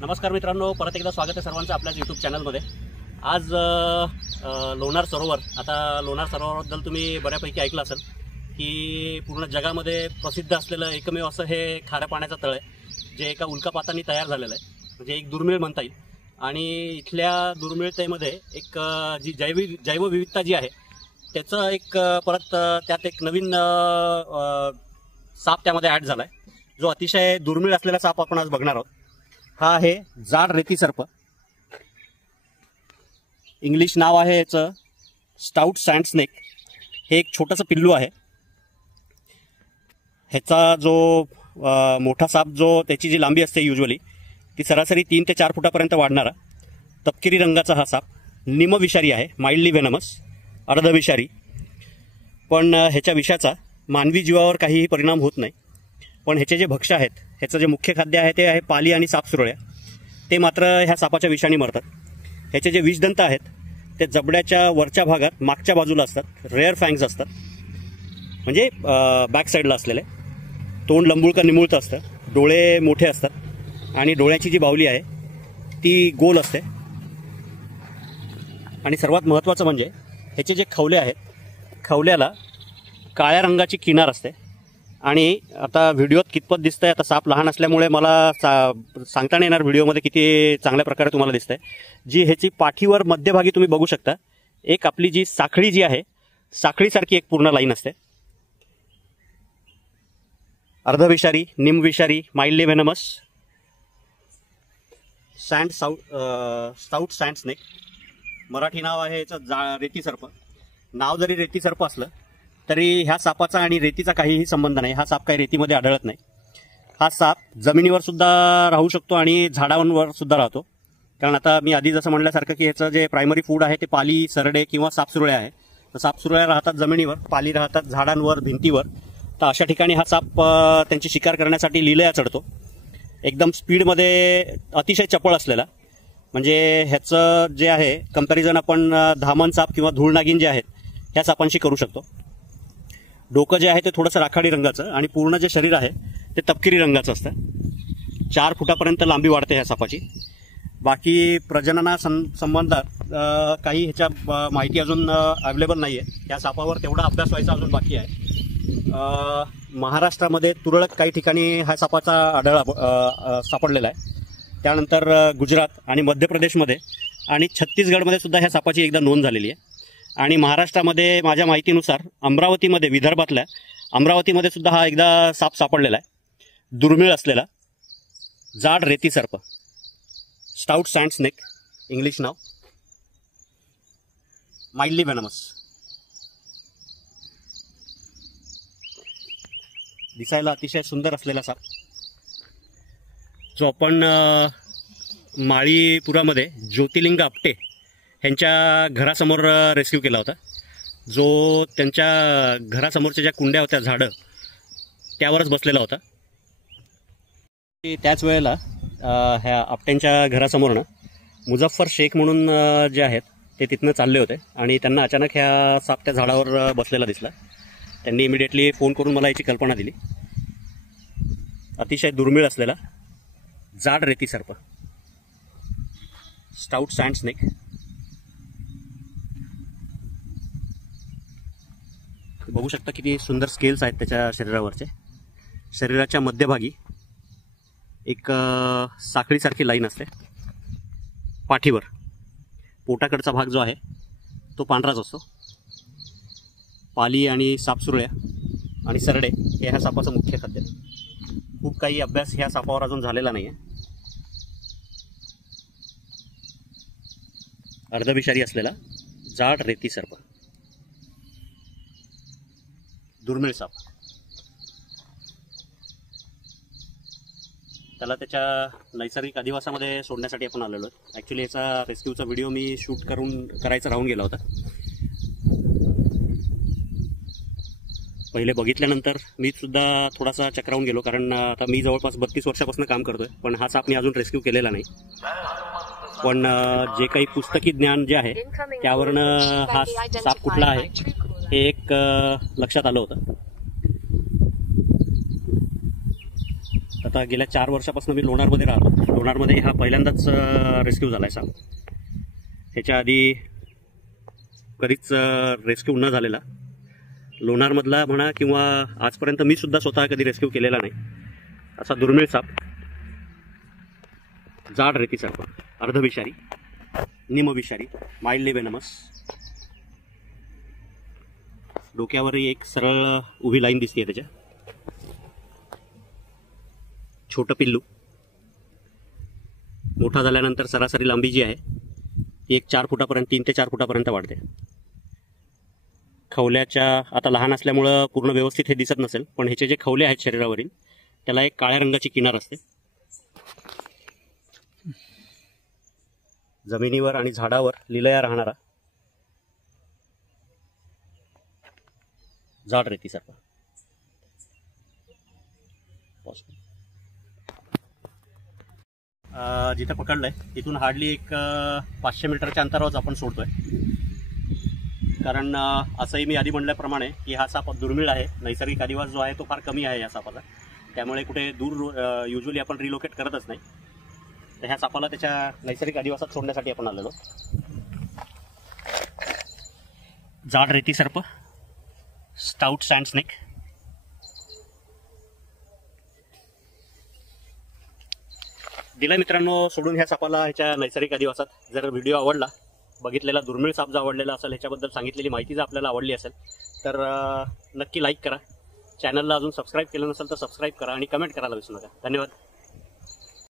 नमस्कार मित्रांनो, परत एकदा स्वागत आहे सर्वांचं आपल्याच यूट्यूब चॅनलमध्ये। आज लोणार सरोवर, आता लोणार सरोवराबद्दल तुम्ही बऱ्यापैकी ऐकलं असेल की पूर्ण जगामध्ये प्रसिद्ध असलेलं एकमेव असं हे खाऱ्या पाण्याचं तळ आहे, जे एका उल्कापाताने तयार झालेलं आहे, म्हणजे एक दुर्मिळ म्हणता येईल। आणि इथल्या दुर्मिळतेमध्ये एक जी जैवविविधता जी आहे त्याचं एक परत त्यात एक नवीन साप त्यामध्ये ॲड झाला आहे, जो अतिशय दुर्मिळ असलेला साप आपण आज बघणार आहोत। हा आहे जाड रेती सर्प। इंग्लिश नाव आहे याचं स्टाउट सँड स्नेक। हे एक छोटंसं पिल्लू आहे। ह्याचा जो मोठा साप जो त्याची जी लांबी असते युजली ती सरासरी 3 ते 4 फुटापर्यंत वाढणारा तपकिरी रंगाचा हा साप निमविषारी आहे, माइल्डली वेनमस, अर्धविषारी। पण ह्याच्या विषाचा मानवी जीवावर काहीही परिणाम होत नाही। पण ह्याचे जे भक्ष्य आहेत, ह्याचं जे मुख्य खाद्य आहे ते आहे पाली आणि सापसुरळ्या। ते मात्र ह्या सापाच्या विषाने मरतात। ह्याचे जे विषदंत आहेत ते जबड्याच्या वरच्या भागात मागच्या बाजूला असतात, रेअर फँग्स असतात, म्हणजे बॅक साईडला असलेले। तोंड लंबुळकं निमुळतं असतं, डोळे मोठे असतात आणि डोळ्याची जी बाहुली आहे ती गोल असते। आणि सर्वात महत्त्वाचं म्हणजे ह्याचे जे खवले आहेत, खवल्याला काळ्या रंगाची किनार असते। आणि आता व्हिडिओत कितपत दिसतंय, आता साप लहान असल्यामुळे मला सांगता नाही येणार व्हिडिओमध्ये किती चांगल्या प्रकारे तुम्हाला दिसतंय। जी ह्याची पाठीवर मध्यभागी तुम्ही बघू शकता, एक आपली जी साखळी जी आहे, साखळीसारखी एक पूर्ण लाईन असते। अर्धविषारी, निमविषारी, mildly venomous, stout sand snake. Marathi नाव आहे याचं रेती सर्प। नाव जरी रेती सर्प असलं तरी ह्या सापाचा आणि रेतीचा काहीही संबंध नाही। हा साप काही रेतीमध्ये आढळत नाही। हा साप जमिनीवर सुद्धा राहू शकतो आणि झाडांवर सुद्धा राहतो। कारण आता मी आधी जसं म्हणल्यासारखं की ह्याचं जे प्रायमरी फूड आहे ते पाली, सरडे किंवा सापसुरळ्या आहे। तर सापसुरळ्या राहतात जमिनीवर, पाली राहतात झाडांवर, भिंतीवर। तर अशा ठिकाणी हा साप त्यांची शिकार करण्यासाठी लीलया चढतो। एकदम स्पीडमध्ये अतिशय चपळ असलेला, म्हणजे ह्याचं जे आहे कंपॅरिझन आपण धामण साप किंवा धूळनागिन जे आहेत ह्या सापांशी करू शकतो। डोकं जे आहे ते थोडंसं राखाडी रंगाचं आणि पूर्ण जे शरीर आहे ते तपकिरी रंगाचं असतं। 4 फुटापर्यंत लांबी वाढते ह्या सापाची। बाकी प्रजनना संबंधात काही ह्याच्या माहिती अजून अवेलेबल नाही आहे। ह्या सापावर तेवढा अभ्यास व्हायचा अजून बाकी आहे। महाराष्ट्रामध्ये तुरळक काही ठिकाणी ह्या सापाचा सापडलेला आहे। त्यानंतर गुजरात आणि मध्य प्रदेशमध्ये आणि छत्तीसगडमध्ये सुद्धा ह्या सापाची एकदा नोंद झालेली आहे। आणि महाराष्ट्रामध्ये माझ्या माहितीनुसार अमरावतीमध्ये, विदर्भातल्या अमरावतीमध्ये सुद्धा हा एकदा साप सापडलेला आहे, दुर्मिळ असलेला जाड रेती सर्प, स्टाउट सँड स्नेक, इंग्लिश नाव, माइल्डली वेनमस। दिसायला अतिशय सुंदर असलेला साप, जो आपण माळीपुरामध्ये ज्योतिर्लिंग आपटे ह्यांच्या घरासमोर रेस्क्यू केला होता। जो त्यांच्या घरासमोरच्या ज्या कुंड्या होत्या, झाडं, त्यावरच बसलेला होता। त्याच वेळेला ह्या आपट्यांच्या घरासमोरनं मुझफ्फर शेख म्हणून जे आहेत ते तिथनं चालले होते आणि त्यांना अचानक ह्या साप त्या झाडावर बसलेला दिसला। त्यांनी इमिडिएटली फोन करून मला याची कल्पना दिली। अतिशय दुर्मिळ असलेला जाड रेती सर्प, स्टाउट सँड स्नेक। बघू शकता किती सुंदर स्केल्स आहेत त्याच्या शरीरावरचे। शरीराच्या मध्यभागी एक साखळीसारखी लाईन असते। पाठीवर पोटाकडचा भाग जो आहे तो पांढराच असतो। पाली आणि सापसुरळ्या आणि सरडे हे ह्या सापाचं मुख्य खाद्य। खूप काही अभ्यास ह्या सापावर अजून झालेला नाही आहे। अर्धविषारी असलेला जाड रेती सर्प, दुर्मिळ साप। त्याला त्याच्या नैसर्गिक अधिवासामध्ये सोडण्यासाठी आपण आलेलो आहे। ॲक्च्युली याचा रेस्क्यूचा व्हिडिओ मी शूट करायचा राहून गेला होता। पहिले बघितल्यानंतर मी सुद्धा थोडासा चक्रावून गेलो, कारण आता मी जवळपास 32 वर्षापासून काम करतोय, पण हा साप मी अजून रेस्क्यू केलेला नाही। पण जे काही पुस्तकी ज्ञान जे आहे त्यावरनं हा साप कुठला आहे हे एक लक्षात आलं होतं। आता गेल्या 4 वर्षापासून मी लोणारमध्ये राहतो. लोणारमध्ये हा पहिल्यांदाच रेस्क्यू झाला आहे साप. ह्याच्या आधी कधीच रेस्क्यू न झालेला लोणारमधला म्हणा किंवा आजपर्यंत मी सुद्धा स्वतः कधी रेस्क्यू केलेला नाही असा दुर्मिळ साप. जाड रेती सर्प, अर्धविषारी, निमविषारी, माइल्डली वेनमस. डोक्यावरही एक सरळ उभी लाईन दिसते त्याच्या. छोटं पिल्लू. मोठा झाल्यानंतर सरासरी लांबी जी आहे ती एक 4 फुटापर्यंत, 3 ते 4 फुटापर्यंत वाढते. खवल्याच्या आता लहान असल्यामुळं पूर्ण व्यवस्थित हे दिसत नसेल, पण ह्याचे जे खवले आहेत शरीरावरील त्याला एक काळ्या रंगाची किनार असते. जमिनीवर आणि झाडावर लिलया राहणारा जाड रेती सर्प. जिथं पकडलंय तिथून हार्डली एक 500 मीटरच्या अंतरावरच आपण सोडतोय. कारण असंही मी आधी म्हणल्याप्रमाणे की हा साप दुर्मिळ आहे. नैसर्गिक अधिवास जो आहे तो फार कमी आहे या सापाचा. त्यामुळे कुठे दूर युजली आपण रिलोकेट करतच नाही. तर ह्या सापाला त्याच्या नैसर्गिक अधिवासात सोडण्यासाठी आपण आलेलो. जाड रेती सर्प, स्टाउट सँड स्नेक. दिला मित्रांनो सोडून ह्या सापाला ह्याच्या नैसर्गिक अधिवासात. जर व्हिडिओ आवडला, बघितलेला दुर्मिळ साप जो आवडलेला असेल, ह्याच्याबद्दल सांगितलेली माहिती जर आपल्याला आवडली असेल तर नक्की लाईक करा. चॅनलला अजून सबस्क्राईब केलं नसेल तर सबस्क्राईब करा आणि कमेंट करायला विसरू नका. धन्यवाद.